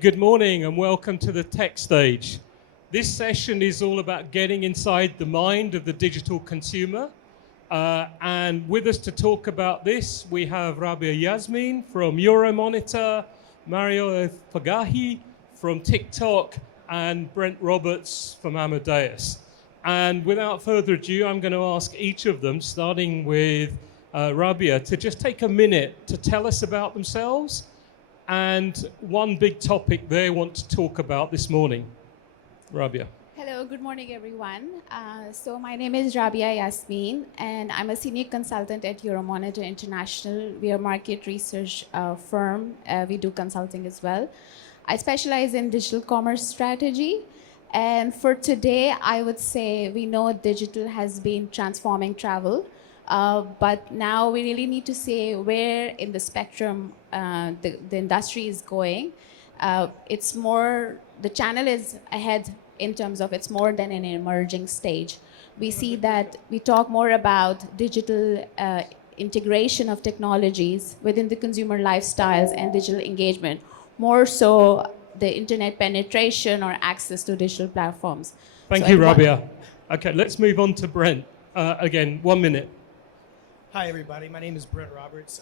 Good morning and welcome to the Tech Stage. This session is all about getting inside the mind of the digital consumer. And with us to talk about this, we have Rabia Yasmin from Euromonitor, Mario Fagahi from TikTok, and Brent Roberts from Amadeus. And without further ado, I'm going to ask each of them, starting with Rabia, to just take a minute to tell us about themselves and one big topic they want to talk about this morning. Rabia. Hello, good morning, everyone. So my name is Rabia Yasmin, and I'm a senior consultant at Euromonitor International. We are a market research firm. We do consulting as well. I specialize in digital commerce strategy. And for today, I would say we know digital has been transforming travel. But now we really need to say where in the spectrum the industry is going. It's more, the channel is ahead in terms of it's more than an emerging stage. We see that we talk more about digital integration of technologies within the consumer lifestyles and digital engagement, more so the internet penetration or access to digital platforms. Thank you, Rabia. Okay, let's move on to Brent. Again, 1 minute. Hi, everybody. My name is Brent Roberts.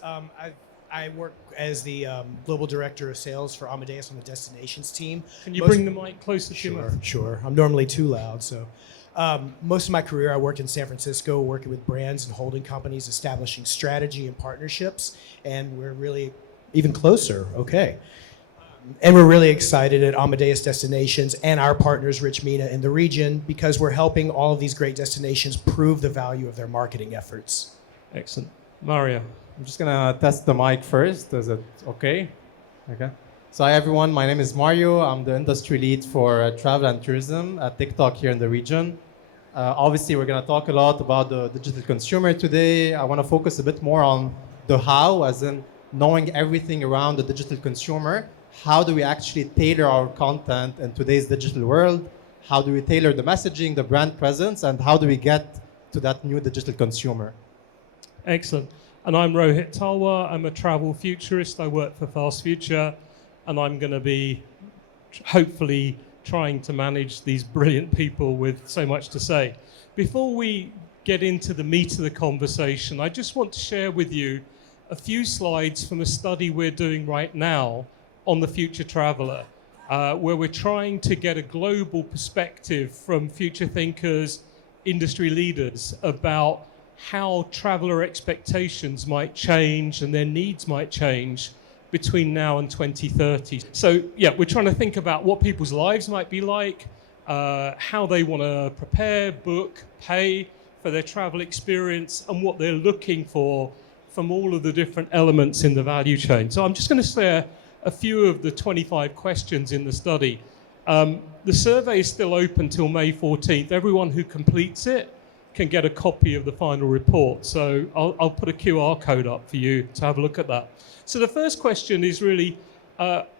I work as the Global Director of Sales for Amadeus on the Destinations team. Can you bring the mic closer to your mouth? Sure. I'm normally too loud. So most of my career, I worked in San Francisco, working with brands and holding companies, establishing strategy and partnerships. And we're really even closer. Okay. And we're really excited at Amadeus Destinations and our partners, Rich Mina, in the region, because we're helping all of these great destinations prove the value of their marketing efforts. Excellent. Mario. I'm just going to test the mic first. Is it okay? Okay. So hi, everyone. My name is Mario. I'm the industry lead for travel and tourism at TikTok here in the region. Obviously, we're going to talk a lot about the digital consumer today. I want to focus a bit more on the how, as in knowing everything around the digital consumer. How do we actually tailor our content in today's digital world? How do we tailor the messaging, the brand presence, and how do we get to that new digital consumer? Excellent. And I'm Rohit Talwar. I'm a travel futurist. I work for Fast Future, and I'm going to be hopefully trying to manage these brilliant people with so much to say. Before we get into the meat of the conversation, I just want to share with you a few slides from a study we're doing right now on the future traveler, where we're trying to get a global perspective from future thinkers, industry leaders about how traveler expectations might change and their needs might change between now and 2030. So yeah, we're trying to think about what people's lives might be like, how they want to prepare, book, pay for their travel experience, and what they're looking for from all of the different elements in the value chain. So I'm just going to share a few of the 25 questions in the study. The survey is still open till May 14th. Everyone who completes it can get a copy of the final report. So I'll put a QR code up for you to have a look at that. So the first question is really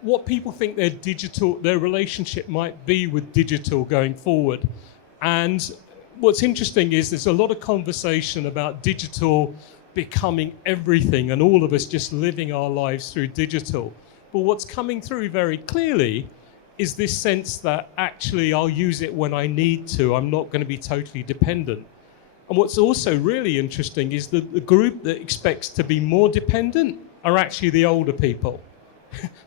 what people think their relationship might be with digital going forward. And what's interesting is there's a lot of conversation about digital becoming everything and all of us just living our lives through digital. But what's coming through very clearly is this sense that actually I'll use it when I need to. I'm not going to be totally dependent. And what's also really interesting is that the group that expects to be more dependent are actually the older people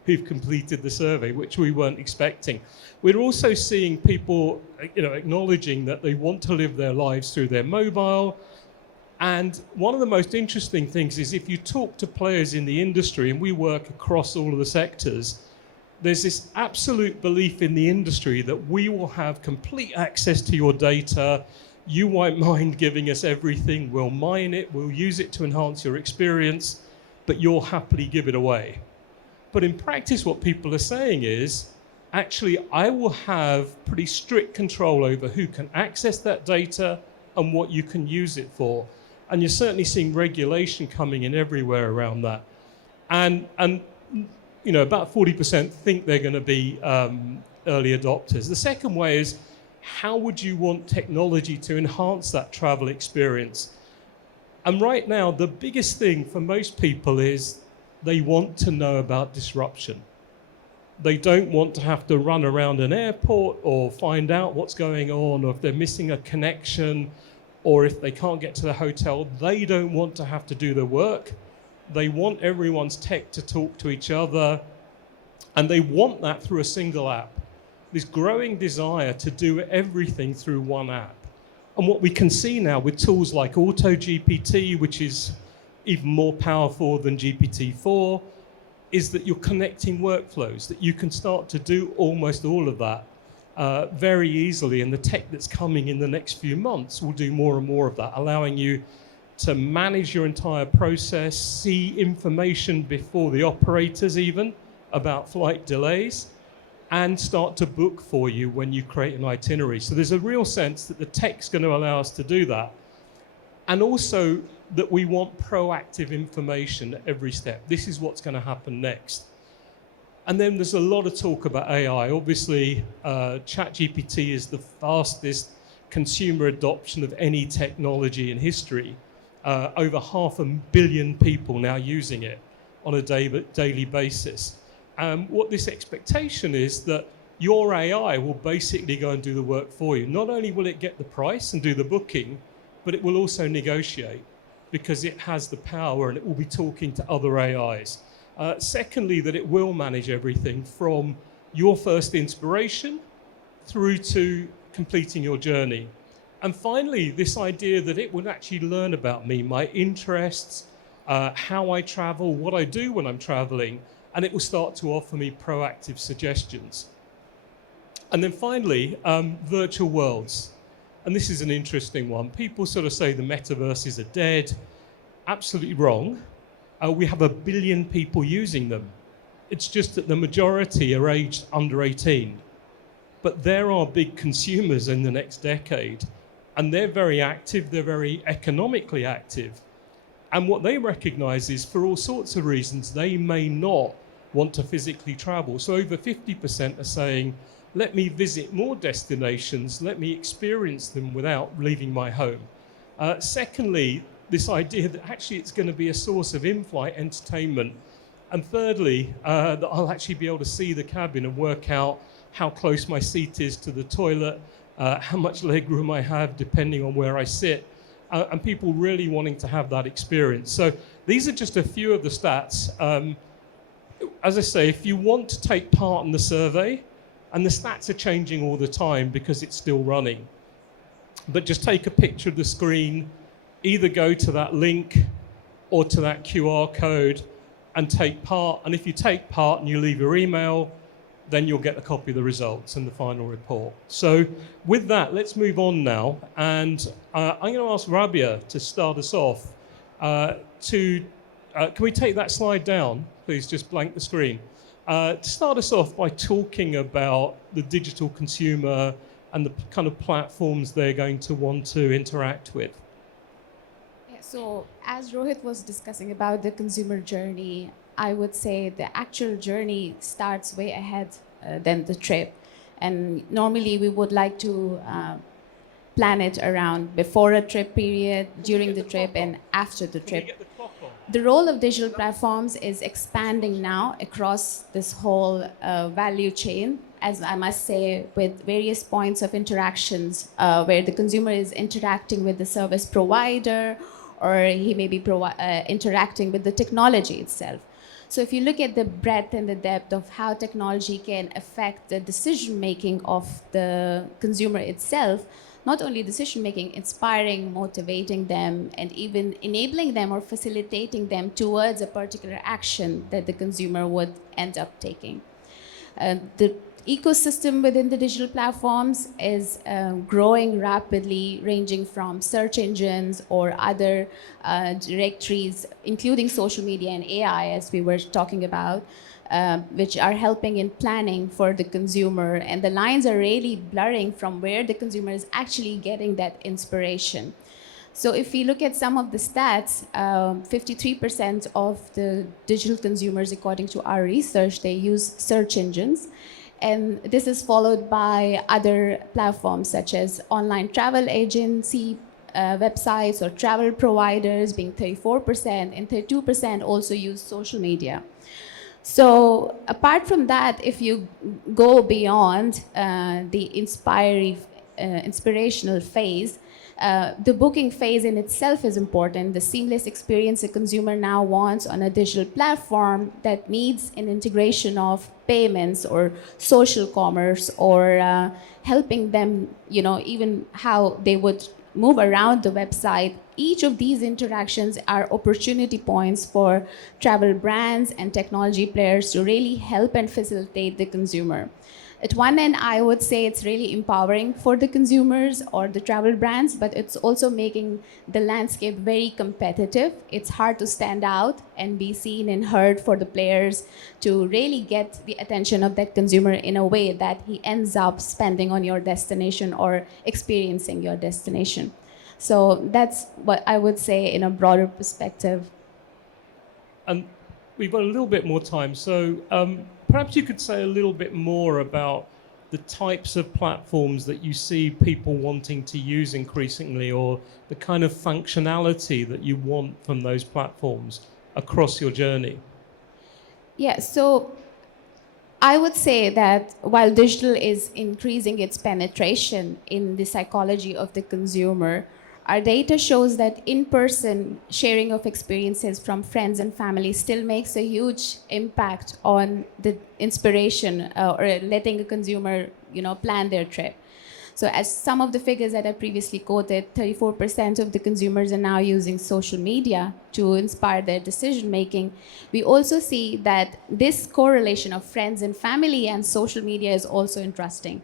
who've completed the survey, which we weren't expecting. We're also seeing people, acknowledging that they want to live their lives through their mobile. And one of the most interesting things is if you talk to players in the industry, and we work across all of the sectors, there's this absolute belief in the industry that we will have complete access to your data. You won't mind giving us everything. We'll mine it. We'll use it to enhance your experience, but you'll happily give it away. But in practice, what people are saying is, actually, I will have pretty strict control over who can access that data and what you can use it for. And you're certainly seeing regulation coming in everywhere around that. And about 40% think they're going to be early adopters. The second way is, how would you want technology to enhance that travel experience? And right now, the biggest thing for most people is they want to know about disruption. They don't want to have to run around an airport or find out what's going on, or if they're missing a connection, or if they can't get to the hotel. They don't want to have to do the work. They want everyone's tech to talk to each other, and they want that through a single app. This growing desire to do everything through one app. And what we can see now with tools like AutoGPT, which is even more powerful than GPT-4, is that you're connecting workflows, that you can start to do almost all of that very easily. And the tech that's coming in the next few months will do more and more of that, allowing you to manage your entire process, see information before the operators even about flight delays, and start to book for you when you create an itinerary. So there's a real sense that the tech's going to allow us to do that. And also that we want proactive information at every step. This is what's going to happen next. And then there's a lot of talk about AI. Obviously, ChatGPT is the fastest consumer adoption of any technology in history. Over 500 million people now using it on a daily basis. What this expectation is that your AI will basically go and do the work for you. Not only will it get the price and do the booking, but it will also negotiate because it has the power and it will be talking to other AIs. Secondly, that it will manage everything from your first inspiration through to completing your journey. And finally, this idea that it will actually learn about me, my interests, how I travel, what I do when I'm traveling, and it will start to offer me proactive suggestions. And then finally, virtual worlds. And this is an interesting one. People sort of say the metaverses are dead. Absolutely wrong. We have 1 billion people using them. It's just that the majority are aged under 18. But there are big consumers in the next decade, and they're very active, they're very economically active. And what they recognize is, for all sorts of reasons, they may not want to physically travel. So over 50% are saying, let me visit more destinations, let me experience them without leaving my home. Secondly, this idea that actually it's going to be a source of in-flight entertainment. And thirdly, that I'll actually be able to see the cabin and work out how close my seat is to the toilet, how much legroom I have depending on where I sit, and people really wanting to have that experience. So these are just a few of the stats. As I say, if you want to take part in the survey, and the stats are changing all the time because it's still running, but just take a picture of the screen, either go to that link or to that QR code and take part. And if you take part and you leave your email, then you'll get a copy of the results and the final report. So with that, let's move on now. And I'm going to ask Rabia to start us off. Can we take that slide down, please? Just blank the screen. To start us off by talking about the digital consumer and the kind of platforms they're going to want to interact with. So as Rohit was discussing about the consumer journey, I would say the actual journey starts way ahead than the trip. And normally we would like to plan it around before a trip period, during the trip, and after the trip. The role of digital platforms is expanding now across this whole value chain, as I must say, with various points of interactions where the consumer is interacting with the service provider, or he may be interacting with the technology itself. So if you look at the breadth and the depth of how technology can affect the decision-making of the consumer itself, not only decision-making, inspiring, motivating them, and even enabling them or facilitating them towards a particular action that the consumer would end up taking. The ecosystem within the digital platforms is growing rapidly, ranging from search engines or other directories, including social media and AI, as we were talking about, which are helping in planning for the consumer. And the lines are really blurring from where the consumer is actually getting that inspiration. So if we look at some of the stats, 53% of the digital consumers, according to our research, they use search engines. And this is followed by other platforms such as online travel agency websites or travel providers being 34%, and 32% also use social media. So apart from that, if you go beyond the inspirational phase, the booking phase in itself is important. The seamless experience a consumer now wants on a digital platform that needs an integration of payments or social commerce or helping them, even how they would move around the website. Each of these interactions are opportunity points for travel brands and technology players to really help and facilitate the consumer. At one end, I would say it's really empowering for the consumers or the travel brands, but it's also making the landscape very competitive. It's hard to stand out and be seen and heard for the players to really get the attention of that consumer in a way that he ends up spending on your destination or experiencing your destination. So that's what I would say in a broader perspective. And we've got a little bit more time, so perhaps you could say a little bit more about the types of platforms that you see people wanting to use increasingly, or the kind of functionality that you want from those platforms across your journey. Yeah, so I would say that while digital is increasing its penetration in the psychology of the consumer, our data shows that in-person sharing of experiences from friends and family still makes a huge impact on the inspiration or letting a consumer, plan their trip. So as some of the figures that I previously quoted, 34% of the consumers are now using social media to inspire their decision making. We also see that this correlation of friends and family and social media is also interesting.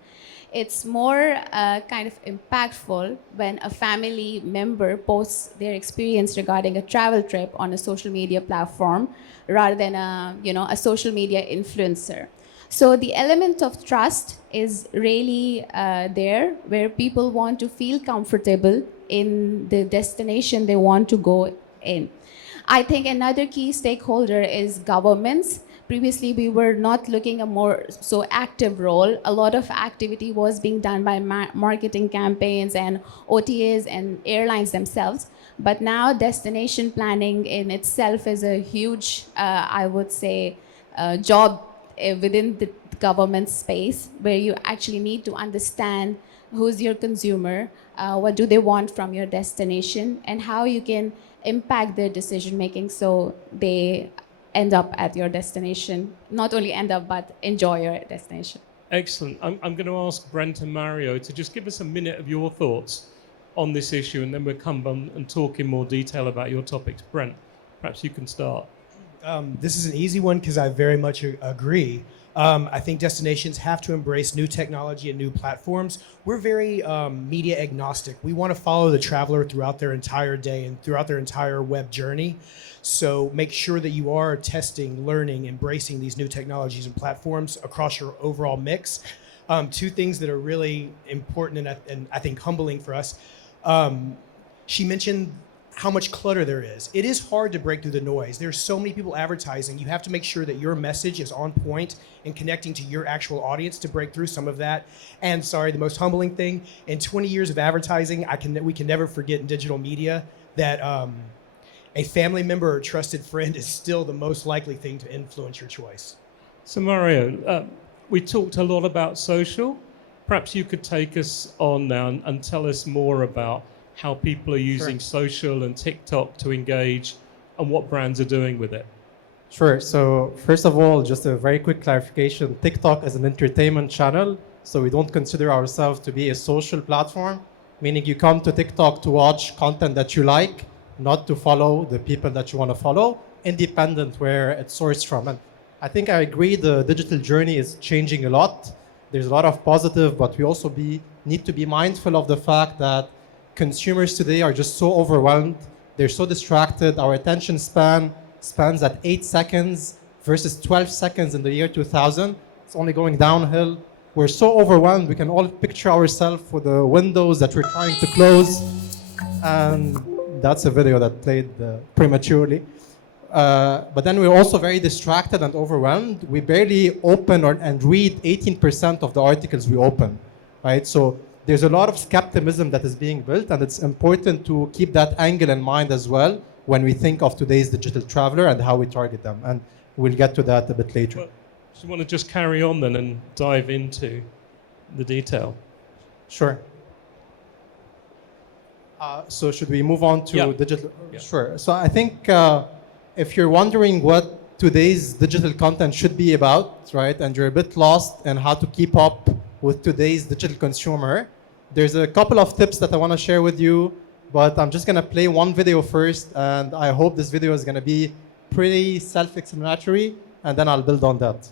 It's more kind of impactful when a family member posts their experience regarding a travel trip on a social media platform rather than a social media influencer. So the element of trust is really there, where people want to feel comfortable in the destination they want to go in. I think another key stakeholder is governments. Previously, we were not looking a more so active role. A lot of activity was being done by marketing campaigns and OTAs and airlines themselves. But now destination planning in itself is a huge, I would say, job within the government space, where you actually need to understand who's your consumer, what do they want from your destination, and how you can impact their decision making so they end up at your destination. Not only end up, but enjoy your destination. Excellent. I'm going to ask Brent and Mario to just give us a minute of your thoughts on this issue, and then we'll come on and talk in more detail about your topics. Brent, perhaps you can start. This is an easy one because I very much agree. I think destinations have to embrace new technology and new platforms. We're very media agnostic. We want to follow the traveler throughout their entire day and throughout their entire web journey. So make sure that you are testing, learning, embracing these new technologies and platforms across your overall mix. Two things that are really important and I think humbling for us. She mentioned how much clutter there is. It is hard to break through the noise. There's so many people advertising. You have to make sure that your message is on point and connecting to your actual audience to break through some of that. And sorry, the most humbling thing, in 20 years of advertising, we can never forget in digital media that a family member or trusted friend is still the most likely thing to influence your choice. So Mario, we talked a lot about social. Perhaps you could take us on now and tell us more about how people are using social and TikTok to engage and what brands are doing with it. Sure. So first of all, just a very quick clarification. TikTok is an entertainment channel, so we don't consider ourselves to be a social platform, meaning you come to TikTok to watch content that you like, not to follow the people that you want to follow, independent where it's sourced from. And I think I agree the digital journey is changing a lot. There's a lot of positive, but we also need to be mindful of the fact that consumers today are just so overwhelmed. They're so distracted. Our attention spans at 8 seconds versus 12 seconds in the year 2000. It's only going downhill. We're so overwhelmed. We can all picture ourselves with the windows that we're trying to close. And that's a video that played prematurely. But then we're also very distracted and overwhelmed. We barely open and read 18% of the articles we open, right? So there's a lot of skepticism that is being built, and it's important to keep that angle in mind as well when we think of today's digital traveler and how we target them. And we'll get to that a bit later. Well, do you want to just carry on then and dive into the detail? Sure. So should we move on to Yeah. digital? Yeah. Sure. So I think if you're wondering what today's digital content should be about, right, and you're a bit lost in how to keep up with today's digital consumer, there's a couple of tips that I want to share with you, but I'm just going to play one video first, and I hope this video is going to be pretty self-explanatory, and then I'll build on that.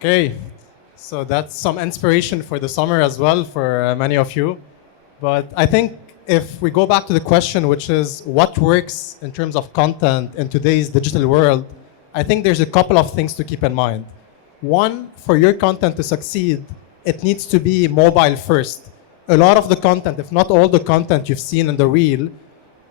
Okay, so that's some inspiration for the summer as well for many of you. But I think if we go back to the question, which is what works in terms of content in today's digital world, I think there's a couple of things to keep in mind. One, for your content to succeed, it needs to be mobile first. A lot of the content, if not all the content you've seen in the reel,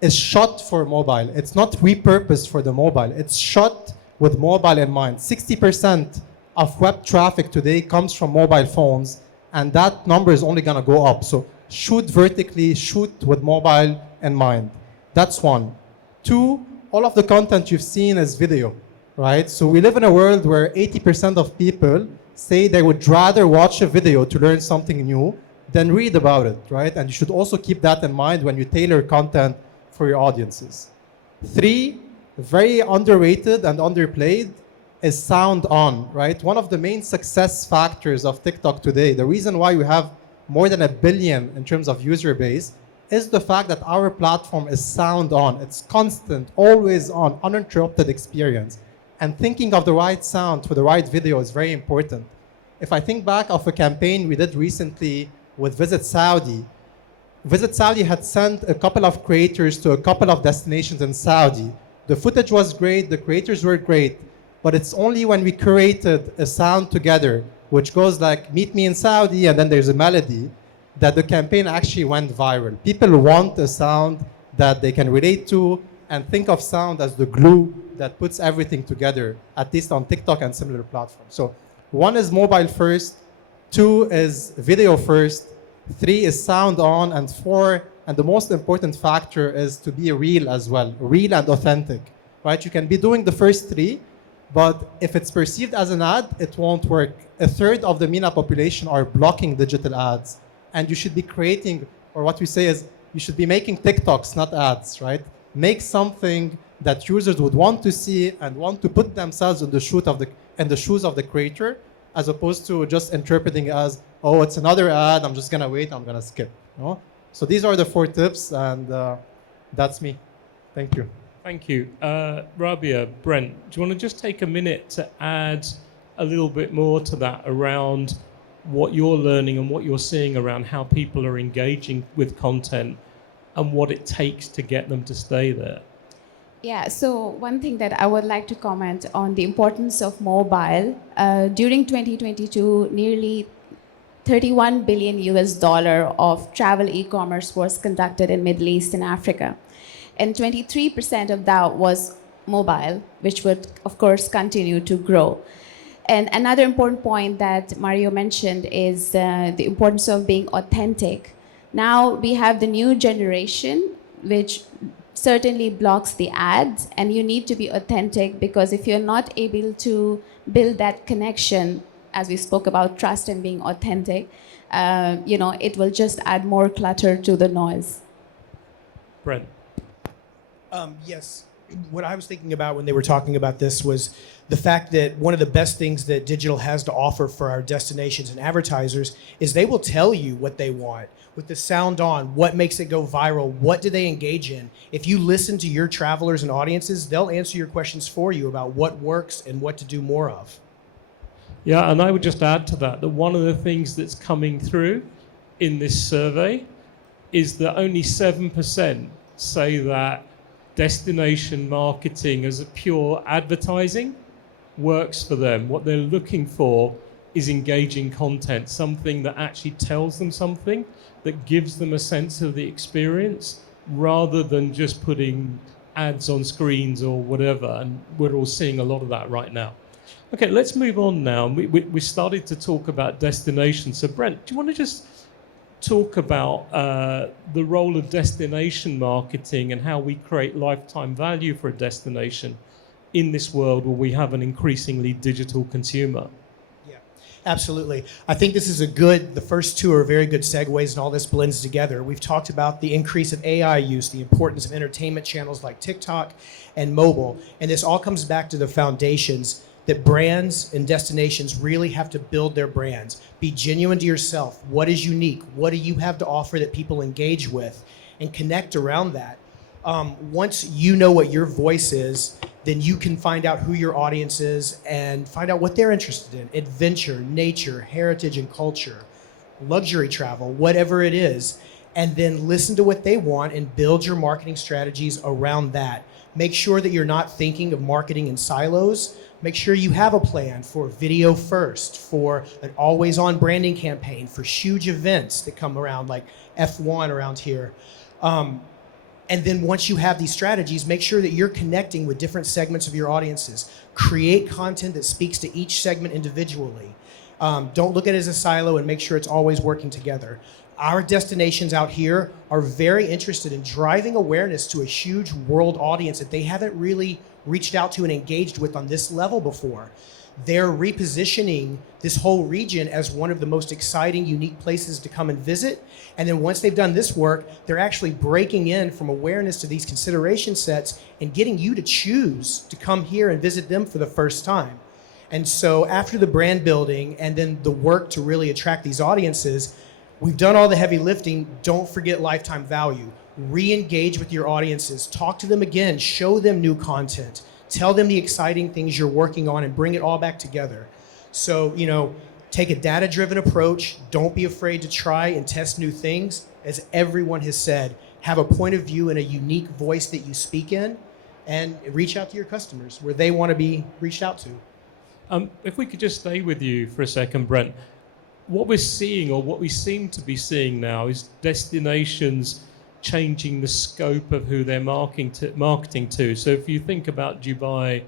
is shot for mobile. It's not repurposed for the mobile. It's shot with mobile in mind. 60% of web traffic today comes from mobile phones, and that number is only gonna go up. So shoot vertically, shoot with mobile in mind. That's one. Two, all of the content you've seen is video, right? So we live in a world where 80% of people say they would rather watch a video to learn something new than read about it, right? And you should also keep that in mind when you tailor content for your audiences. Three, very underrated and underplayed, is sound on, right? One of the main success factors of TikTok today, the reason why we have more than 1 billion in terms of user base, is the fact that our platform is sound on. It's constant, always on, uninterrupted experience. And thinking of the right sound for the right video is very important. If I think back of a campaign we did recently with Visit Saudi, Visit Saudi had sent a couple of creators to a couple of destinations in Saudi. The footage was great, the creators were great, but it's only when we curated a sound together, which goes like, meet me in Saudi, and then there's a melody, that the campaign actually went viral. People want a sound that they can relate to and think of sound as the glue that puts everything together, at least on TikTok and similar platforms. So one is mobile first, two is video first, three is sound on, and four, and the most important factor is to be real as well, real and authentic, right? You can be doing the first three, but if it's perceived as an ad, it won't work. A third of the MENA population are blocking digital ads. And you should be creating, or what we say is, you should be making TikToks, not ads, right? Make something that users would want to see and want to put themselves in the shoes of the creator, as opposed to just interpreting it as, oh, it's another ad, I'm just gonna wait, I'm gonna skip. No? So these are the 4 tips, and that's me. Thank you. Thank you. Rabia, Brent, do you want to just take a minute to add a little bit more to that around what you're learning and what you're seeing around how people are engaging with content and what it takes to get them to stay there? Yeah, so one thing that I would like to comment on the importance of mobile. During 2022, nearly 31 billion US dollar of travel e-commerce was conducted in Middle East and Africa. And 23% of that was mobile, which would, of course, continue to grow. And another important point that Mario mentioned is the importance of being authentic. Now we have the new generation, which certainly blocks the ads, and you need to be authentic, because if you're not able to build that connection, as we spoke about trust and being authentic, it will just add more clutter to the noise. Brent. Yes. what I was thinking about when they were talking about this was the fact that one of the best things that digital has to offer for our destinations and advertisers is they will tell you what they want with the sound on, what makes it go viral, what do they engage in. If you listen to your travelers and audiences, they'll answer your questions for you about what works and what to do more of. Yeah, and I would just add to that one of the things that's coming through in this survey is that only 7% say that destination marketing as a pure advertising works for them. What they're looking for is engaging content, something that actually tells them something, that gives them a sense of the experience, rather than just putting ads on screens or whatever. And we're all seeing a lot of that right now. Okay, let's move on now. We started to talk about destinations. So Brent, do you want to just talk about the role of destination marketing and how we create lifetime value for a destination in this world where we have an increasingly digital consumer? Yeah, absolutely. I think this is the first two are very good segues and all this blends together. We've talked about the increase of AI use, the importance of entertainment channels like TikTok and mobile, and this all comes back to the foundations that brands and destinations really have to build their brands. Be genuine to yourself. What is unique? What do you have to offer that people engage with? And connect around that. Once you know what your voice is, then you can find out who your audience is and find out what they're interested in. Adventure, nature, heritage and culture, luxury travel, whatever it is. And then listen to what they want and build your marketing strategies around that. Make sure that you're not thinking of marketing in silos. Make sure you have a plan for video first, for an always-on branding campaign, for huge events that come around like F1 around here. And then once you have these strategies, make sure that you're connecting with different segments of your audiences. Create content that speaks to each segment individually. Don't look at it as a silo and make sure it's always working together. Our destinations out here are very interested in driving awareness to a huge world audience that they haven't really reached out to and engaged with on this level before. They're repositioning this whole region as one of the most exciting, unique places to come and visit. And then once they've done this work, they're actually breaking in from awareness to these consideration sets and getting you to choose to come here and visit them for the first time. And so after the brand building and then the work to really attract these audiences, we've done all the heavy lifting. Don't forget lifetime value. Re-engage with your audiences. Talk to them again. Show them new content. Tell them the exciting things you're working on and bring it all back together. So, take a data-driven approach. Don't be afraid to try and test new things. As everyone has said, have a point of view and a unique voice that you speak in, and reach out to your customers where they want to be reached out to. If we could just stay with you for a second, Brent. What we're seeing, or what we seem to be seeing now, is destinations changing the scope of who they're marketing to. So if you think about Dubai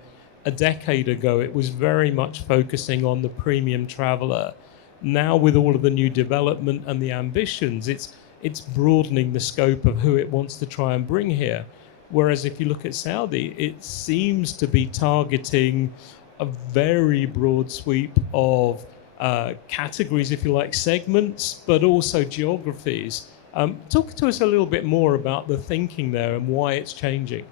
a decade ago, it was very much focusing on the premium traveler. Now with all of the new development and the ambitions, it's broadening the scope of who it wants to try and bring here. Whereas if you look at Saudi, it seems to be targeting a very broad sweep of categories, if you like, segments, but also geographies. Talk to us a little bit more about the thinking there and why it's changing.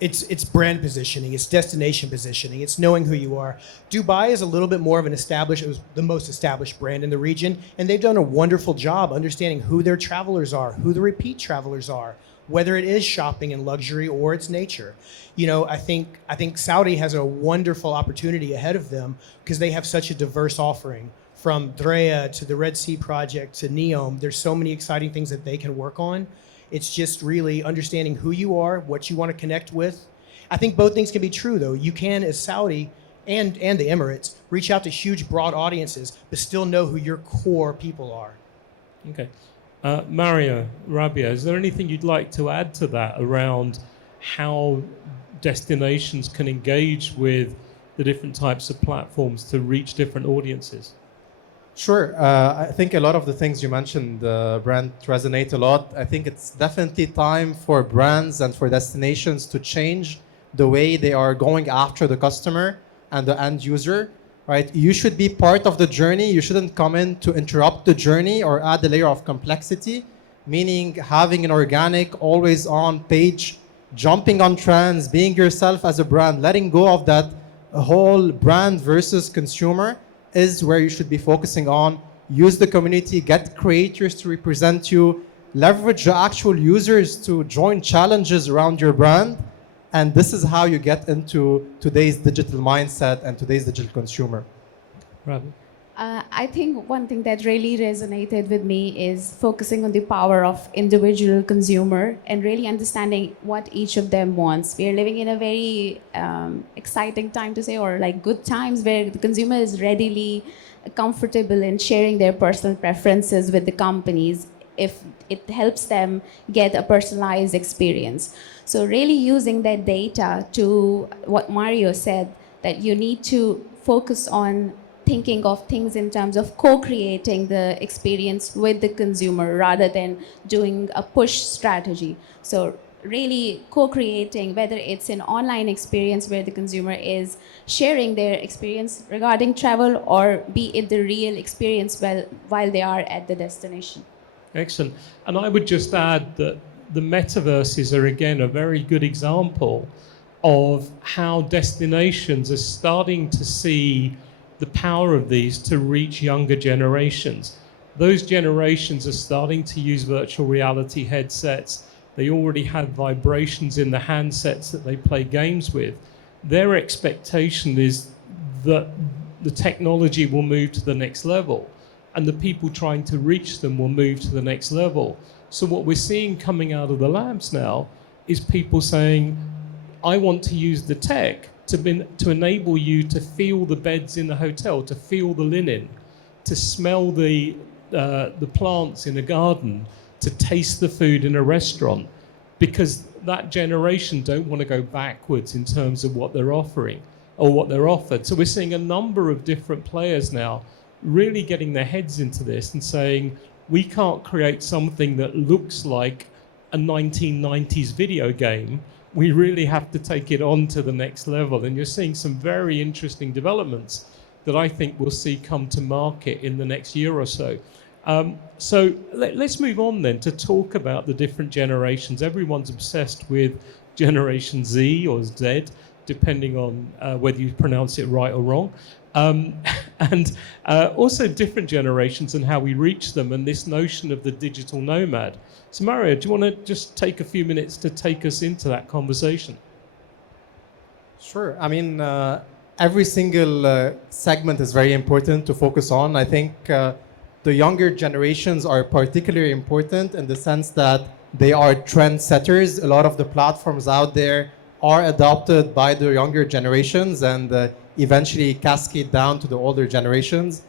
It's brand positioning, it's destination positioning, it's knowing who you are. Dubai is a little bit more of it was the most established brand in the region, and they've done a wonderful job understanding who their travelers are, who the repeat travelers are, whether it is shopping and luxury or it's nature. I think Saudi has a wonderful opportunity ahead of them because they have such a diverse offering. From Drea to the Red Sea Project to Neom, there's so many exciting things that they can work on. It's just really understanding who you are, what you want to connect with. I think both things can be true, though. You can, as Saudi and the Emirates, reach out to huge, broad audiences, but still know who your core people are. Okay. Mario, Rabia, is there anything you'd like to add to that around how destinations can engage with the different types of platforms to reach different audiences? Sure. I think a lot of the things you mentioned, Brent, resonate a lot. I think it's definitely time for brands and for destinations to change the way they are going after the customer and the end user, right? You should be part of the journey. You shouldn't come in to interrupt the journey or add a layer of complexity, meaning having an organic, always-on page jumping on trends, being yourself as a brand, letting go of that whole brand versus consumer is where you should be focusing on. Use the community, get creators to represent you, leverage the actual users to join challenges around your brand. And this is how you get into today's digital mindset and today's digital consumer. Right. I think one thing that really resonated with me is focusing on the power of individual consumer and really understanding what each of them wants. We are living in a very exciting time to say, or like good times, where the consumer is readily comfortable in sharing their personal preferences with the companies if it helps them get a personalized experience. So really using that data to what Mario said, that you need to focus on thinking of things in terms of co-creating the experience with the consumer rather than doing a push strategy. So really co-creating, whether it's an online experience where the consumer is sharing their experience regarding travel, or be it the real experience while they are at the destination. Excellent. And I would just add that the metaverses are, again, a very good example of how destinations are starting to see the power of these to reach younger generations. Those generations are starting to use virtual reality headsets. They already have vibrations in the handsets that they play games with. Their expectation is that the technology will move to the next level, and the people trying to reach them will move to the next level. So what we're seeing coming out of the labs now is people saying, I want to use the tech to enable you to feel the beds in the hotel, to feel the linen, to smell the plants in a garden, to taste the food in a restaurant, because that generation don't want to go backwards in terms of what they're offering or what they're offered. So we're seeing a number of different players now really getting their heads into this and saying, we can't create something that looks like a 1990s video game. We really have to take it on to the next level. And you're seeing some very interesting developments that I think we'll see come to market in the next year or so. So let's move on then to talk about the different generations. Everyone's obsessed with Generation Z or Z, depending on whether you pronounce it right or wrong. And also different generations and how we reach them, and this notion of the digital nomad. So Mario, do you want to just take a few minutes to take us into that conversation? Sure. I mean, every single segment is very important to focus on. I think the younger generations are particularly important in the sense that they are trendsetters. A lot of the platforms out there are adopted by the younger generations and eventually cascade down to the older generations.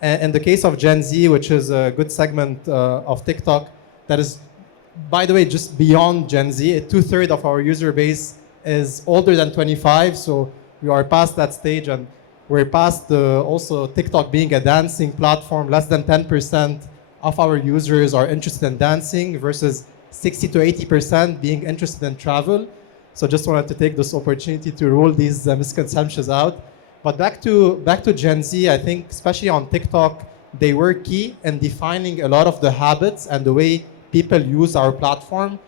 And in the case of Gen Z, which is a good segment of TikTok, that is, by the way, just beyond Gen Z, 2/3 of our user base is older than 25, so we are past that stage, and we're past also TikTok being a dancing platform. Less than 10% of our users are interested in dancing versus 60 to 80% being interested in travel. So just wanted to take this opportunity to rule these misconceptions out. But back to Gen Z, I think especially on TikTok, they were key in defining a lot of the habits and the way people use our platform.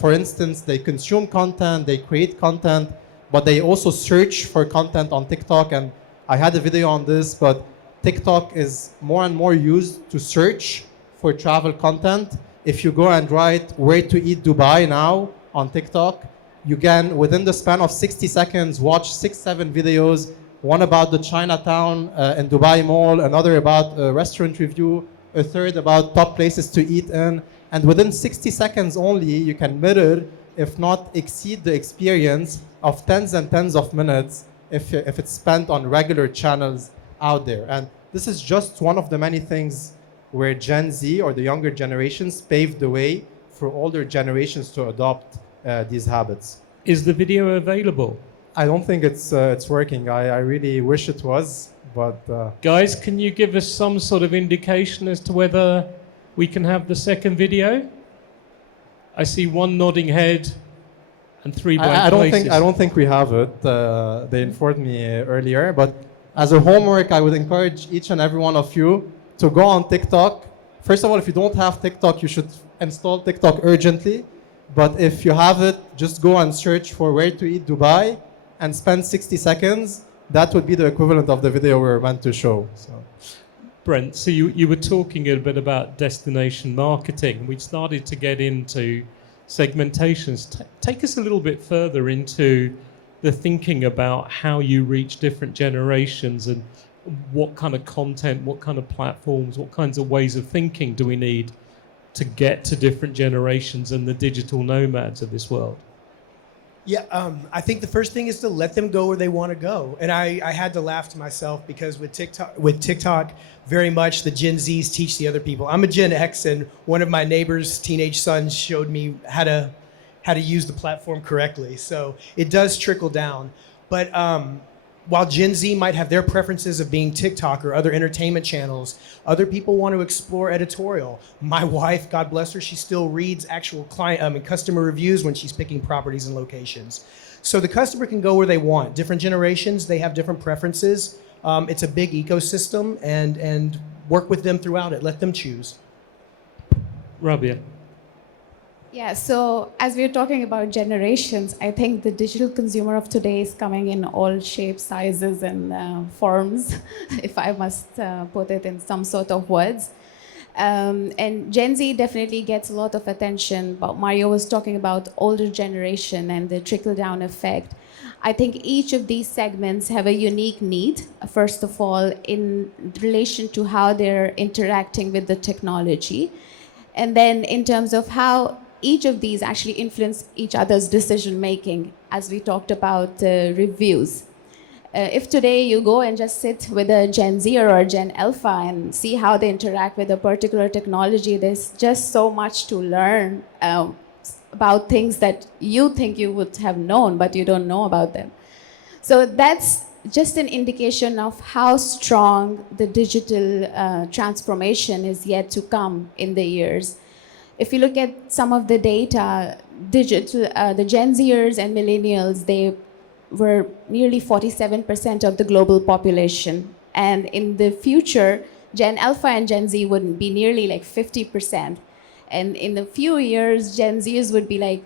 For instance, they consume content, they create content, but they also search for content on TikTok. And I had a video on this, but TikTok is more and more used to search for travel content. If you go and write where to eat Dubai now on TikTok, you can, within the span of 60 seconds, watch 6-7 videos, one about the Chinatown in Dubai Mall, another about a restaurant review, a third about top places to eat in. And within 60 seconds only, you can mirror, if not exceed the experience of tens and tens of minutes if it's spent on regular channels out there. And this is just one of the many things where Gen Z or the younger generations paved the way for older generations to adopt these habits. Is the video available? I don't think it's working. I really wish it was, but... Guys, can you give us some sort of indication as to whether we can have the second video? I see one nodding head and 3 blank places. I don't think we have it. They informed me earlier, but as a homework, I would encourage each and every one of you to go on TikTok. First of all, if you don't have TikTok, you should install TikTok urgently. But if you have it, just go and search for where to eat Dubai and spend 60 seconds. That would be the equivalent of the video we were meant to show. So. Brent, so you were talking a bit about destination marketing. We started to get into segmentations. Take us a little bit further into the thinking about how you reach different generations and what kind of content, what kind of platforms, what kinds of ways of thinking do we need to get to different generations and the digital nomads of this world? Yeah, I think the first thing is to let them go where they want to go. And I had to laugh to myself because with TikTok, very much the Gen Zs teach the other people. I'm a Gen X, and one of my neighbor's teenage sons showed me how to use the platform correctly. So it does trickle down. But while Gen Z might have their preferences of being TikTok or other entertainment channels, other people want to explore editorial. My wife, God bless her, she still reads actual customer reviews when she's picking properties and locations. So the customer can go where they want. Different generations, they have different preferences. It's a big ecosystem, and work with them throughout it. Let them choose. Rabia. Yeah, so as we're talking about generations, I think the digital consumer of today is coming in all shapes, sizes, and forms, if I must put it in some sort of words. And Gen Z definitely gets a lot of attention, but Mario was talking about older generation and the trickle-down effect. I think each of these segments have a unique need, first of all, in relation to how they're interacting with the technology. And then in terms of how each of these actually influence each other's decision making, as we talked about reviews. If today you go and just sit with a Gen Z or a Gen Alpha and see how they interact with a particular technology, there's just so much to learn about things that you think you would have known, but you don't know about them. So that's just an indication of how strong the digital transformation is yet to come in the years. If you look at some of the data, the Gen Zers and millennials, they were nearly 47% of the global population. And in the future, Gen Alpha and Gen Z would be nearly like 50%. And in a few years, Gen Zers would be like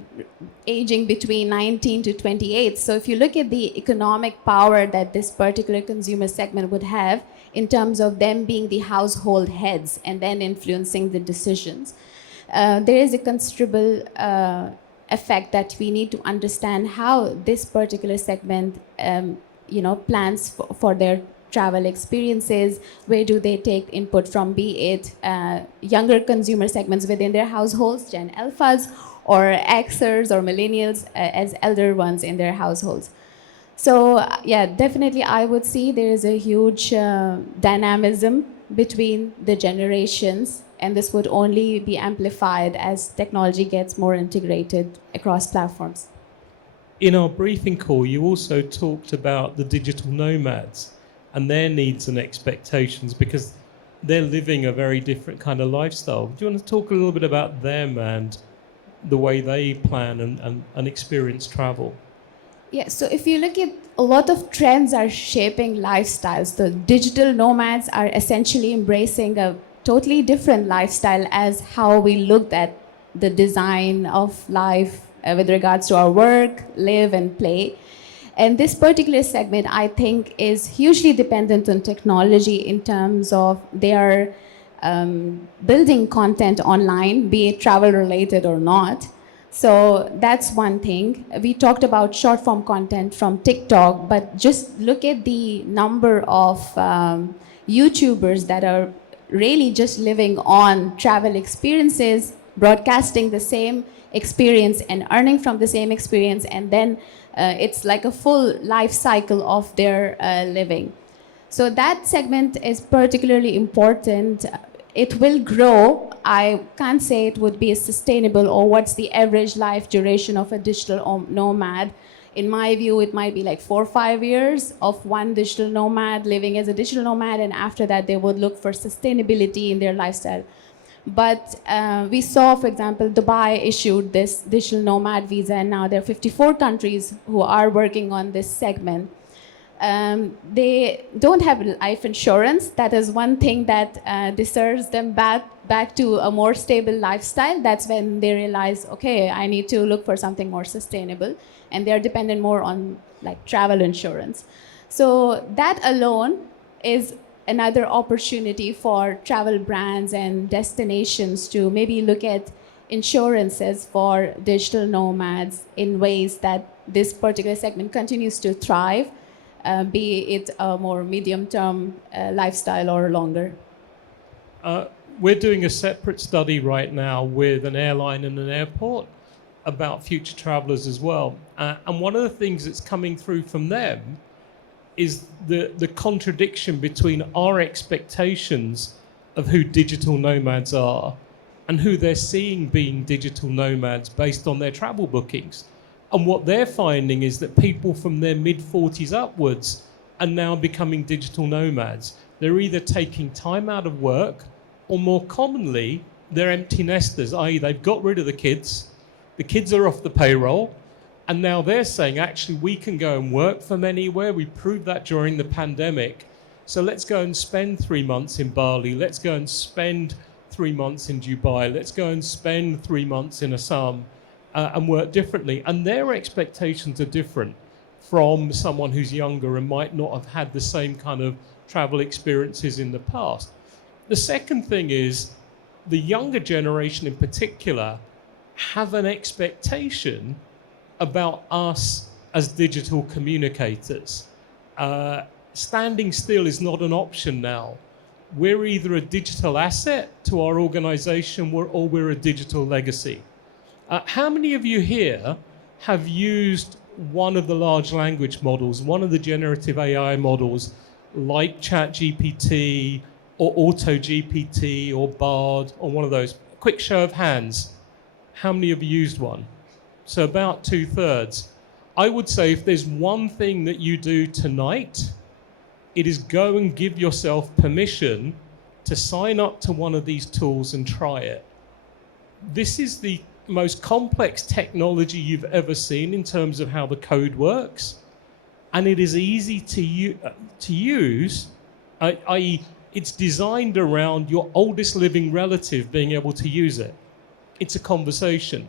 aging between 19 to 28. So if you look at the economic power that this particular consumer segment would have in terms of them being the household heads and then influencing the decisions, there is a considerable effect that we need to understand how this particular segment, plans for their travel experiences. Where do they take input from, be it younger consumer segments within their households, Gen Alphas, or Xers or millennials as elder ones in their households. So yeah, definitely I would see there is a huge dynamism between the generations, and this would only be amplified as technology gets more integrated across platforms. In our briefing call, you also talked about the digital nomads and their needs and expectations, because they're living a very different kind of lifestyle. Do you want to talk a little bit about them and the way they plan and experience travel? Yeah, so if you look at a lot of trends are shaping lifestyles. The digital nomads are essentially embracing a totally different lifestyle as how we looked at the design of life with regards to our work, live, and play. And this particular segment, I think, is hugely dependent on technology in terms of they are building content online, be it travel-related or not. So that's one thing. We talked about short-form content from TikTok, but just look at the number of YouTubers that are really just living on travel experiences, broadcasting the same experience and earning from the same experience, and then it's like a full life cycle of their living. So that segment is particularly important. It will grow. I can't say it would be sustainable or what's the average life duration of a digital nomad. In my view, it might be like 4 or 5 years of one digital nomad living as a digital nomad, and after that they would look for sustainability in their lifestyle. But we saw, for example, Dubai issued this digital nomad visa, and now there are 54 countries who are working on this segment. they don't have life insurance. That is one thing that deterres them back to a more stable lifestyle. That's when they realize, okay, I need to look for something more sustainable, and they're dependent more on like travel insurance. So that alone is another opportunity for travel brands and destinations to maybe look at insurances for digital nomads in ways that this particular segment continues to thrive, be it a more medium-term lifestyle or longer. We're doing a separate study right now with an airline and an airport about future travelers as well. And one of the things that's coming through from them is the contradiction between our expectations of who digital nomads are and who they're seeing being digital nomads based on their travel bookings. And what they're finding is that people from their mid-40s upwards are now becoming digital nomads. They're either taking time out of work, or more commonly, they're empty nesters, i.e. they've got rid of the kids are off the payroll, and now they're saying, actually, we can go and work from anywhere. We proved that during the pandemic. So let's go and spend 3 months in Bali. Let's go and spend 3 months in Dubai. Let's go and spend 3 months in Assam and work differently. And their expectations are different from someone who's younger and might not have had the same kind of travel experiences in the past. The second thing is the younger generation in particular have an expectation about us as digital communicators. Standing still is not an option now. We're either a digital asset to our organization or we're a digital legacy. How many of you here have used one of the large language models, one of the generative AI models like ChatGPT or AutoGPT or Bard or one of those? Quick show of hands. How many have used one? So about 2/3. I would say if there's one thing that you do tonight, it is go and give yourself permission to sign up to one of these tools and try it. This is the most complex technology you've ever seen in terms of how the code works. And it is easy to use, i.e. it's designed around your oldest living relative being able to use it. It's a conversation.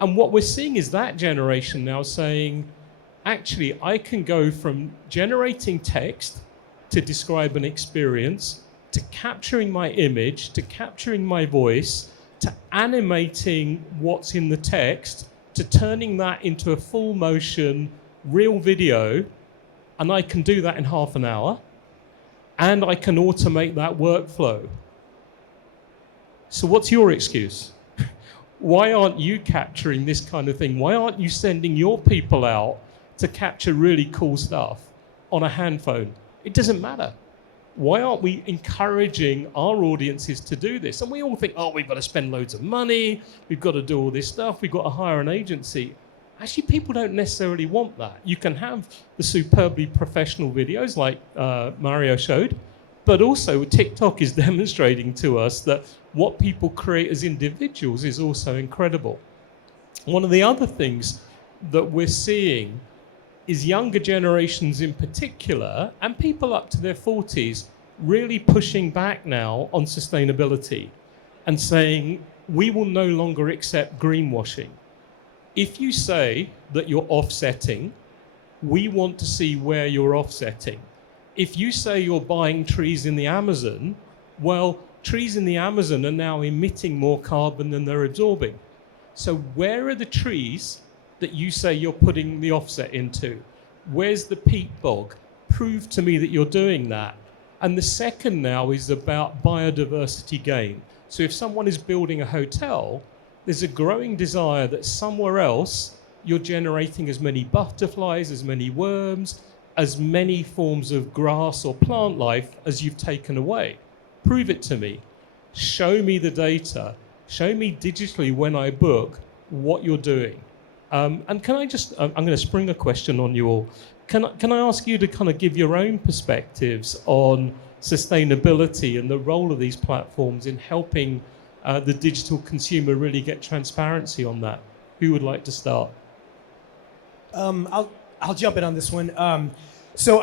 And what we're seeing is that generation now saying, actually, I can go from generating text to describe an experience, to capturing my image, to capturing my voice, to animating what's in the text, to turning that into a full motion, real video, and I can do that in half an hour, and I can automate that workflow. So what's your excuse? Why aren't you capturing this kind of thing? Why aren't you sending your people out to capture really cool stuff on a hand phone? It doesn't matter. Why aren't we encouraging our audiences to do this? And we all think, oh, we've got to spend loads of money, we've got to do all this stuff, we've got to hire an agency. Actually, people don't necessarily want that. You can have the superbly professional videos like Mario showed, but also TikTok is demonstrating to us that what people create as individuals is also incredible. One of the other things that we're seeing is younger generations in particular, and people up to their 40s, really pushing back now on sustainability and saying, we will no longer accept greenwashing. If you say that you're offsetting, we want to see where you're offsetting. If you say you're buying trees in the Amazon, well, trees in the Amazon are now emitting more carbon than they're absorbing. So where are the trees that you say you're putting the offset into? Where's the peat bog? Prove to me that you're doing that. And the second now is about biodiversity gain. So if someone is building a hotel, there's a growing desire that somewhere else you're generating as many butterflies, as many worms, as many forms of grass or plant life as you've taken away. Prove it to me. Show me the data. Show me digitally when I book what you're doing. And can I just, I'm going to spring a question on you all. Can I ask you to kind of give your own perspectives on sustainability and the role of these platforms in helping the digital consumer really get transparency on that? Who would like to start? I'll jump in on this one. So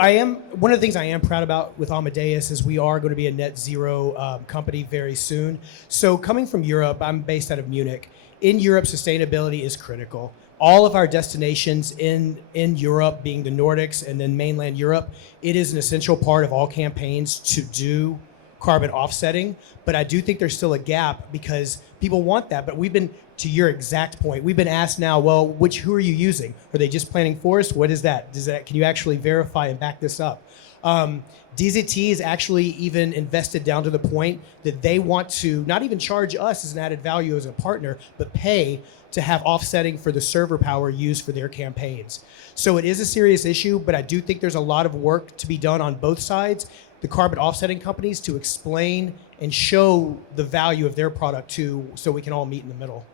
one of the things I am proud about with Amadeus is we are going to be a net zero company very soon. So coming from Europe, I'm based out of Munich. In Europe, sustainability is critical. All of our destinations in Europe, being the Nordics and then mainland Europe, it is an essential part of all campaigns to do carbon offsetting. But I do think there's still a gap because people want that. But we've been, to your exact point, we've been asked now, well, who are you using? Are they just planting forests? What is that? Can you actually verify and back this up? DZT is actually even invested down to the point that they want to not even charge us as an added value as a partner, but pay to have offsetting for the server power used for their campaigns. So it is a serious issue, but I do think there's a lot of work to be done on both sides. The carbon offsetting companies to explain and show the value of their product too, so we can all meet in the middle.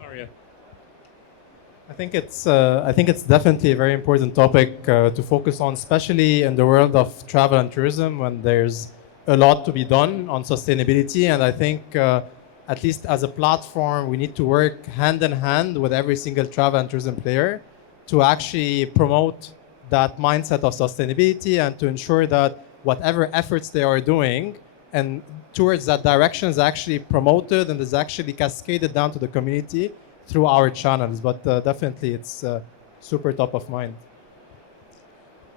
Mario. I think it's definitely a very important topic to focus on, especially in the world of travel and tourism when there's a lot to be done on sustainability. And I think at least as a platform, we need to work hand in hand with every single travel and tourism player to actually promote that mindset of sustainability and to ensure that whatever efforts they are doing and towards that direction is actually promoted and is actually cascaded down to the community through our channels. But definitely it's super top of mind.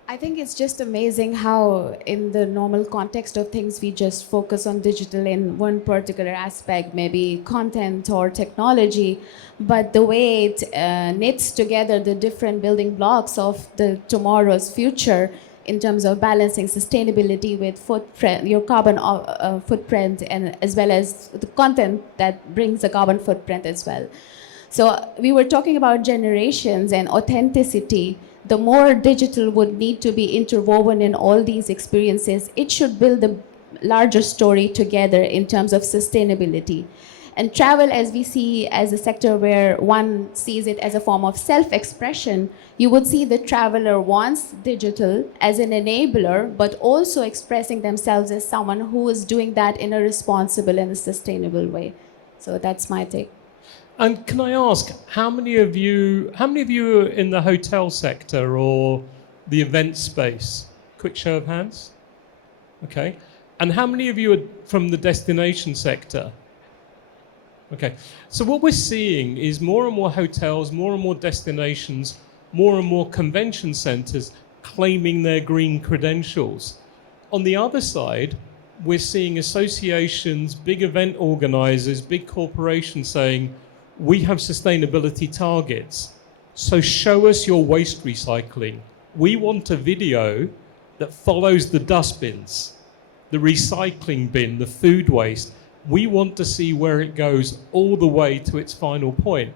I think it's just amazing how in the normal context of things, we just focus on digital in one particular aspect, maybe content or technology, but the way it knits together the different building blocks of the tomorrow's future in terms of balancing sustainability with footprint, your carbon footprint, and as well as the content that brings a carbon footprint as well. So we were talking about generations and authenticity. The more digital would need to be interwoven in all these experiences, it should build a larger story together in terms of sustainability. And travel, as we see as a sector where one sees it as a form of self-expression, you would see the traveler wants digital as an enabler, but also expressing themselves as someone who is doing that in a responsible and a sustainable way. So that's my take. And can I ask, how many of you are in the hotel sector or the event space? Quick show of hands. Okay. And how many of you are from the destination sector? Okay. So what we're seeing is more and more hotels, more and more destinations, more and more convention centers claiming their green credentials. On the other side, we're seeing associations, big event organizers, big corporations saying, we have sustainability targets, so show us your waste recycling. We want a video that follows the dustbins, the recycling bin, the food waste. We want to see where it goes all the way to its final point.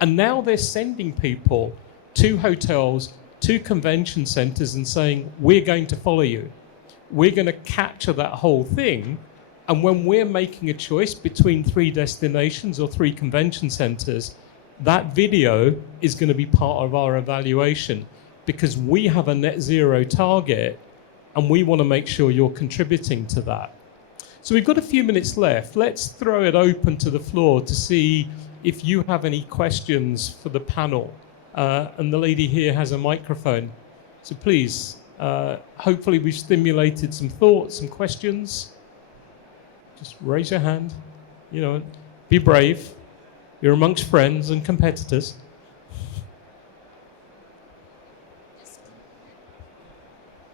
And now they're sending people to hotels, to convention centers and saying, we're going to follow you. We're going to capture that whole thing. And when we're making a choice between 3 destinations or 3 convention centers, that video is going to be part of our evaluation because we have a net zero target and we want to make sure you're contributing to that. So we've got a few minutes left. Let's throw it open to the floor to see if you have any questions for the panel. And the lady here has a microphone. So please, hopefully we've stimulated some thoughts, some questions. Just raise your hand, be brave. You're amongst friends and competitors.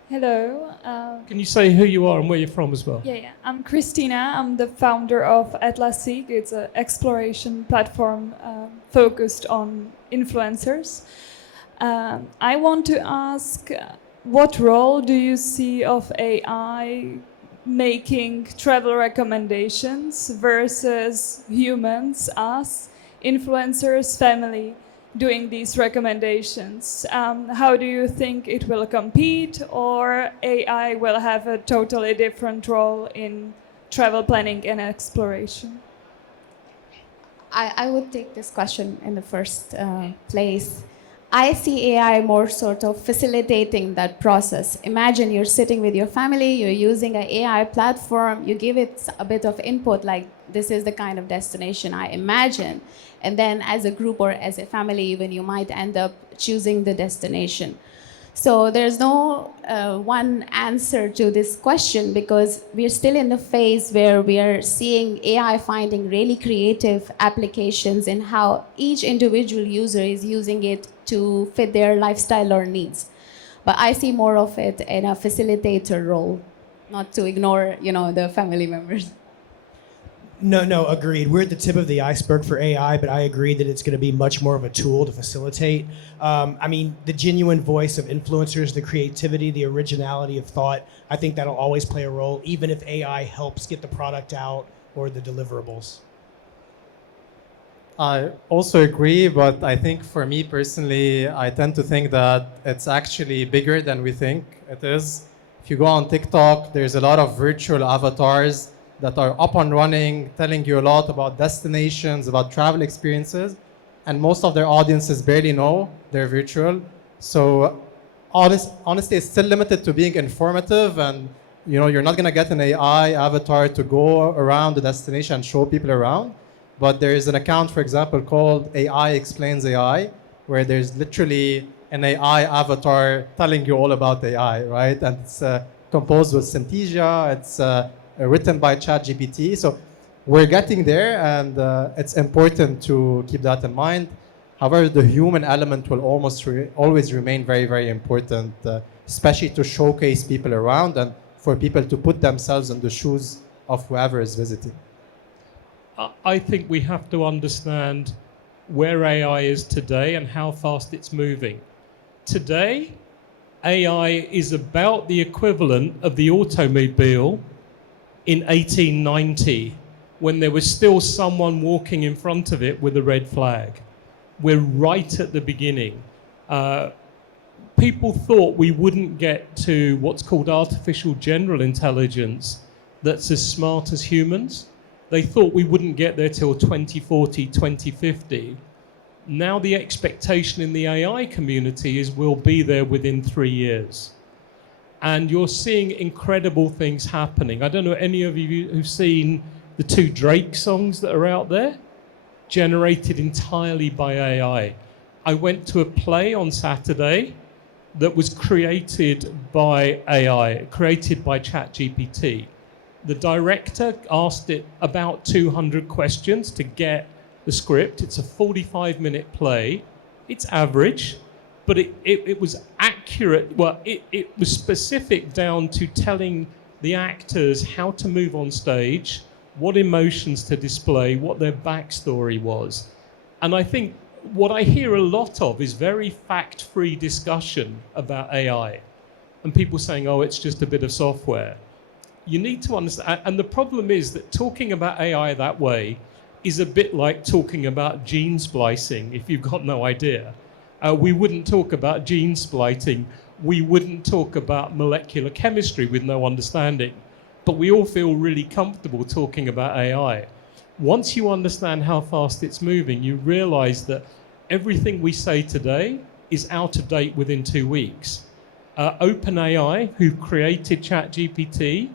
Hello. Can you say who you are and where you're from as well? Yeah. I'm Christina. I'm the founder of Atlassic. It's an exploration platform focused on influencers. I want to ask, what role do you see of AI making travel recommendations versus humans, us, influencers, family, doing these recommendations? How do you think it will compete, or AI will have a totally different role in travel planning and exploration? I would take this question in the first place. I see AI more sort of facilitating that process. Imagine you're sitting with your family, you're using an AI platform, you give it a bit of input like this is the kind of destination I imagine. And then as a group or as a family, even you might end up choosing the destination. So there's no one answer to this question because we're still in the phase where we are seeing AI finding really creative applications in how each individual user is using it to fit their lifestyle or needs. But I see more of it in a facilitator role, not to ignore, the family members. No, agreed. We're at the tip of the iceberg for AI, but I agree that it's going to be much more of a tool to facilitate. I mean, the genuine voice of influencers, the creativity, the originality of thought, I think that'll always play a role, even if AI helps get the product out or the deliverables. I also agree, but I think for me personally, I tend to think that it's actually bigger than we think it is. If you go on TikTok, there's a lot of virtual avatars that are up and running, telling you a lot about destinations, about travel experiences, and most of their audiences barely know they're virtual. So honestly, it's still limited to being informative, and you're not gonna get an AI avatar to go around the destination and show people around. But there is an account, for example, called AI Explains AI, where there's literally an AI avatar telling you all about AI, right? And it's composed with Synthesia. It's written by ChatGPT. So we're getting there, and it's important to keep that in mind. However, the human element will always remain very, very important, especially to showcase people around and for people to put themselves in the shoes of whoever is visiting. I think we have to understand where AI is today and how fast it's moving. Today, AI is about the equivalent of the automobile in 1890, when there was still someone walking in front of it with a red flag. We're right at the beginning. People thought we wouldn't get to what's called artificial general intelligence that's as smart as humans. They thought we wouldn't get there till 2040, 2050. Now the expectation in the AI community is we'll be there within 3 years. And you're seeing incredible things happening. I don't know any of you who've seen the 2 Drake songs that are out there, generated entirely by AI. I went to a play on Saturday that was created by AI, created by ChatGPT. The director asked it about 200 questions to get the script. It's a 45-minute play. It's average, but it was accurate. Well, it was specific down to telling the actors how to move on stage, what emotions to display, what their backstory was. And I think what I hear a lot of is very fact-free discussion about AI, and people saying, oh, it's just a bit of software. You need to understand, and the problem is that talking about AI that way is a bit like talking about gene splicing, if you've got no idea. We wouldn't talk about gene splicing. We wouldn't talk about molecular chemistry with no understanding. But we all feel really comfortable talking about AI. Once you understand how fast it's moving, you realize that everything we say today is out of date within 2 weeks. OpenAI, who created ChatGPT,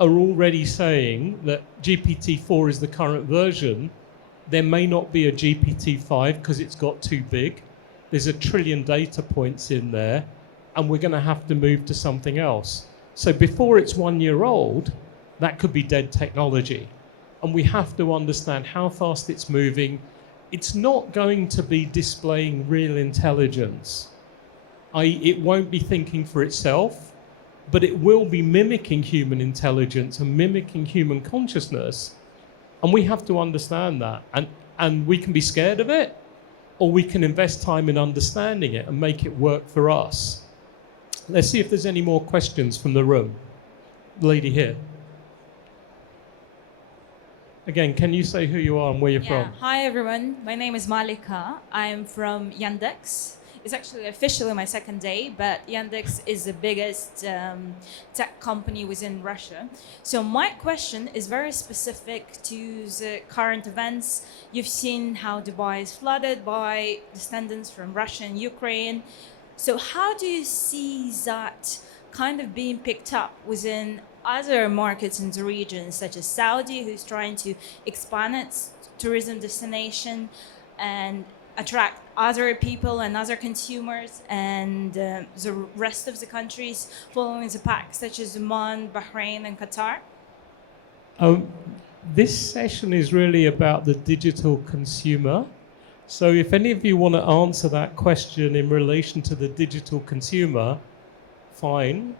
are already saying that GPT-4 is the current version. There may not be a GPT-5 because it's got too big. There's 1 trillion data points in there, and we're going to have to move to something else. So before it's 1 year old, that could be dead technology. And we have to understand how fast it's moving. It's not going to be displaying real intelligence. It won't be thinking for itself, but it will be mimicking human intelligence and mimicking human consciousness. And we have to understand that. And we can be scared of it, or we can invest time in understanding it and make it work for us. Let's see if there's any more questions from the room. The lady here. Again, can you say who you are and where you're from? Hi, everyone. My name is Malika. I'm from Yandex. It's actually officially my second day, but Yandex is the biggest tech company within Russia. So my question is very specific to the current events. You've seen how Dubai is flooded by descendants from Russia and Ukraine. So how do you see that kind of being picked up within other markets in the region, such as Saudi, who's trying to expand its tourism destination, and attract other people and other consumers, and the rest of the countries following the pack, such as Oman, Bahrain, and Qatar? This session is really about the digital consumer. So if any of you want to answer that question in relation to the digital consumer, fine.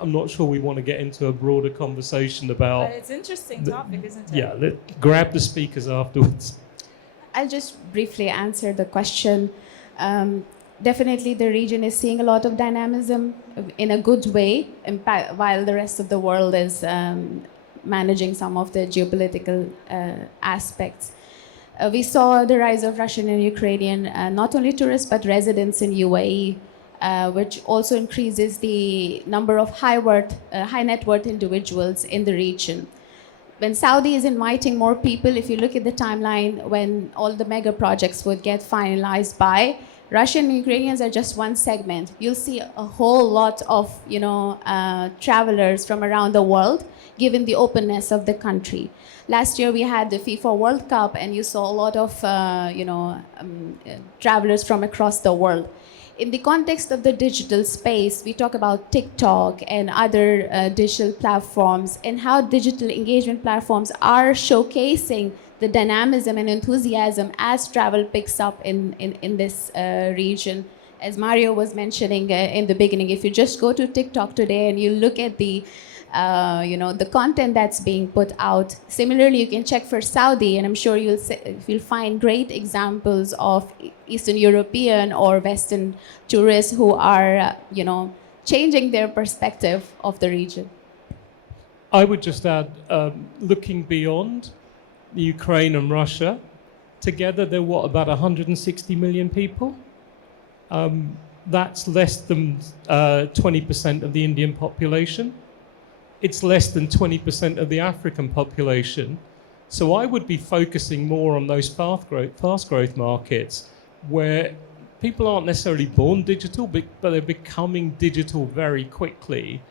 I'm not sure we want to get into a broader conversation about... But it's an interesting topic, isn't it? Yeah, grab the speakers afterwards. I'll just briefly answer the question. Definitely, the region is seeing a lot of dynamism in a good way, while the rest of the world is managing some of the geopolitical aspects. We saw the rise of Russian and Ukrainian, not only tourists, but residents in UAE, which also increases the number of high net worth individuals in the region. When Saudi is inviting more people, if you look at the timeline when all the mega projects would get finalized by, Russian and Ukrainians are just one segment. You'll see a whole lot of travelers from around the world, given the openness of the country. Last year we had the FIFA World Cup, and you saw a lot of travelers from across the world. In the context of the digital space, we talk about TikTok and other digital platforms, and how digital engagement platforms are showcasing the dynamism and enthusiasm as travel picks up in this region. As Mario was mentioning in the beginning, if you just go to TikTok today and you look at the content that's being put out. Similarly, you can check for Saudi, and I'm sure you'll find great examples of Eastern European or Western tourists who are, changing their perspective of the region. I would just add, looking beyond Ukraine and Russia, together they're about 160 million people? That's less than 20% of the Indian population. It's less than 20% of the African population. So I would be focusing more on those fast growth markets where people aren't necessarily born digital, but they're becoming digital very quickly.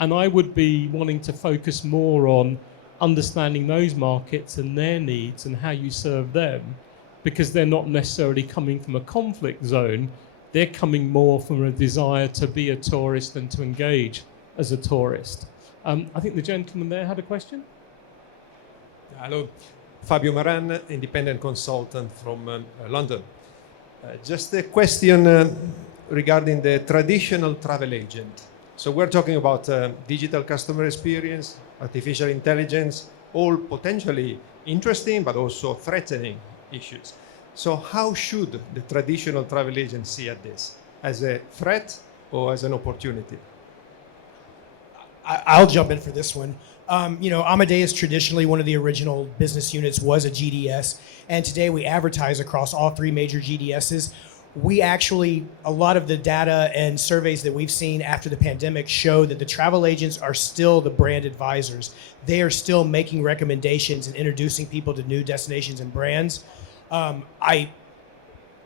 And I would be wanting to focus more on understanding those markets and their needs and how you serve them, because they're not necessarily coming from a conflict zone. They're coming more from a desire to be a tourist and to engage as a tourist. I think the gentleman there had a question. Hello, Fabio Maran, independent consultant from London. Just a question regarding the traditional travel agent. So we're talking about digital customer experience, artificial intelligence, all potentially interesting but also threatening issues. So how should the traditional travel agent see at this? As a threat or as an opportunity? I'll jump in for this one. Amadeus, traditionally one of the original business units, was a GDS, and today we advertise across all three major GDSs. A lot of the data and surveys that we've seen after the pandemic show that the travel agents are still the brand advisors. They are still making recommendations and introducing people to new destinations and brands.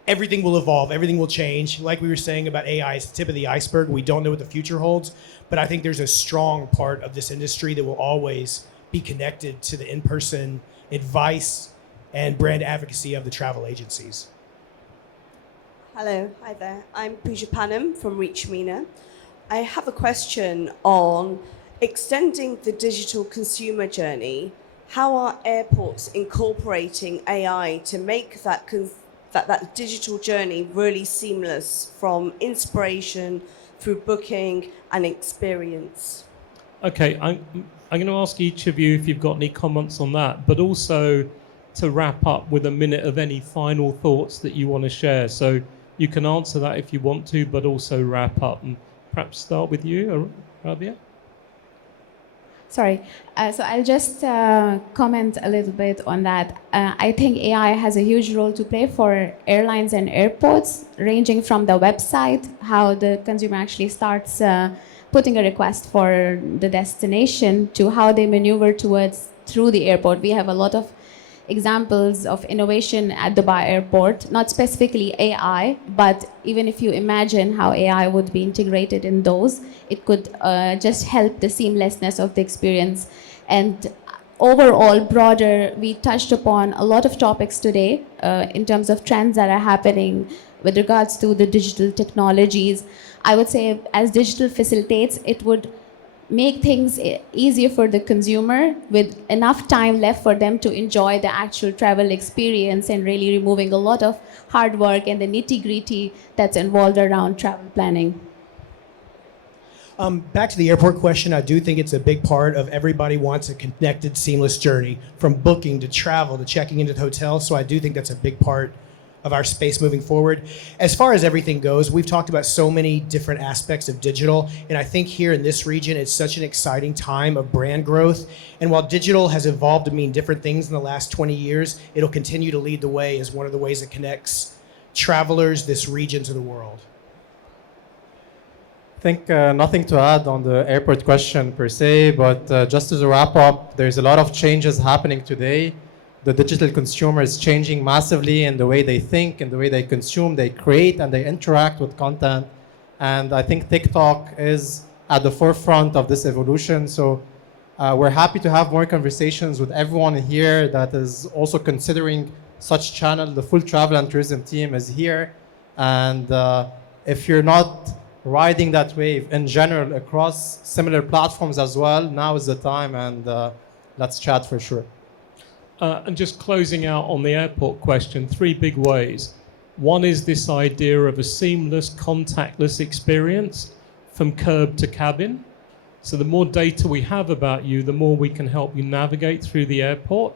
Everything will evolve, everything will change. Like we were saying about AI, it's the tip of the iceberg. We don't know what the future holds, but I think there's a strong part of this industry that will always be connected to the in-person advice and brand advocacy of the travel agencies. Hello, hi there. I'm Pooja Panam from Reach MENA. I have a question on extending the digital consumer journey. How are airports incorporating AI to make that digital journey really seamless, from inspiration through booking and experience? Okay, I'm going to ask each of you if you've got any comments on that, but also to wrap up with a minute of any final thoughts that you want to share. So you can answer that if you want to, but also wrap up, and perhaps start with you, Arabia. Sorry. So I'll just comment a little bit on that. I think AI has a huge role to play for airlines and airports, ranging from the website, how the consumer actually starts putting a request for the destination, to how they maneuver through the airport. We have a lot of examples of innovation at Dubai Airport, not specifically AI, but even if you imagine how AI would be integrated in those, it could just help the seamlessness of the experience. And overall, broader, we touched upon a lot of topics today in terms of trends that are happening with regards to the digital technologies. I would say as digital facilitates, it would make things easier for the consumer with enough time left for them to enjoy the actual travel experience and really removing a lot of hard work and the nitty-gritty that's involved around travel planning. Back to the airport question, I do think it's a big part of everybody wants a connected, seamless journey from booking to travel to checking into the hotel. So I do think that's a big part of our space moving forward. As far as everything goes, we've talked about so many different aspects of digital, and I think here in this region, it's such an exciting time of brand growth. And while digital has evolved to mean different things in the last 20 years, it'll continue to lead the way as one of the ways that connects travelers, this region, to the world. I think nothing to add on the airport question per se, but just as a wrap up, there's a lot of changes happening today. The digital consumer is changing massively in the way they think, in the way they consume, they create, and they interact with content. And I think TikTok is at the forefront of this evolution. So we're happy to have more conversations with everyone here that is also considering such channel. The full travel and tourism team is here. And if you're not riding that wave in general across similar platforms as well, now is the time, and let's chat for sure. And just closing out on the airport question, 3 big ways. One is this idea of a seamless, contactless experience from curb to cabin. So the more data we have about you, the more we can help you navigate through the airport.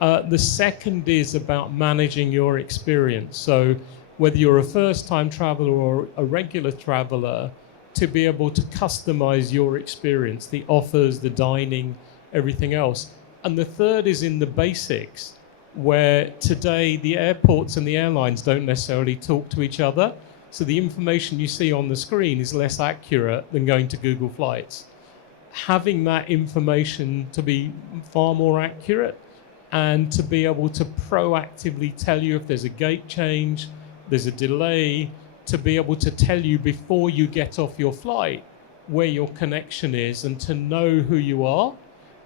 The second is about managing your experience. So whether you're a first-time traveler or a regular traveler, to be able to customize your experience, the offers, the dining, everything else. And the third is in the basics, where today the airports and the airlines don't necessarily talk to each other. So the information you see on the screen is less accurate than going to Google Flights. Having that information to be far more accurate and to be able to proactively tell you if there's a gate change, there's a delay, to be able to tell you before you get off your flight where your connection is and to know who you are,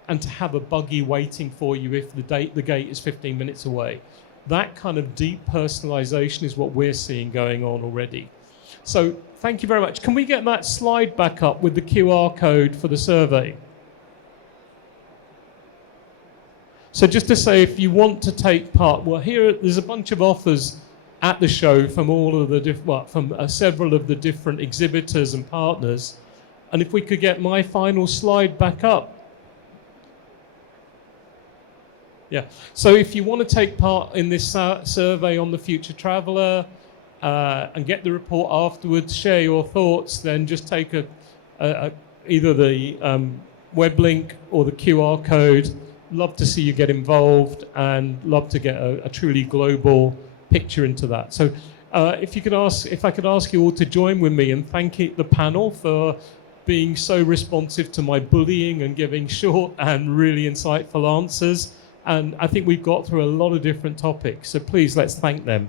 and to have a buggy waiting for you if the gate is 15 minutes away. That kind of deep personalization is what we're seeing going on already. So thank you very much. Can we get that slide back up with the QR code for the survey? So just to say, if you want to take part, well, there's a bunch of offers at the show from all of the several of the different exhibitors and partners. And if we could get my final slide back up. Yeah, so if you want to take part in this survey on the future traveller and get the report afterwards, share your thoughts, then just take either the web link or the QR code. Love to see you get involved and love to get a truly global picture into that. So if I could ask you all to join with me and thank the panel for being so responsive to my bullying and giving short and really insightful answers. And I think we've got through a lot of different topics. So please, let's thank them.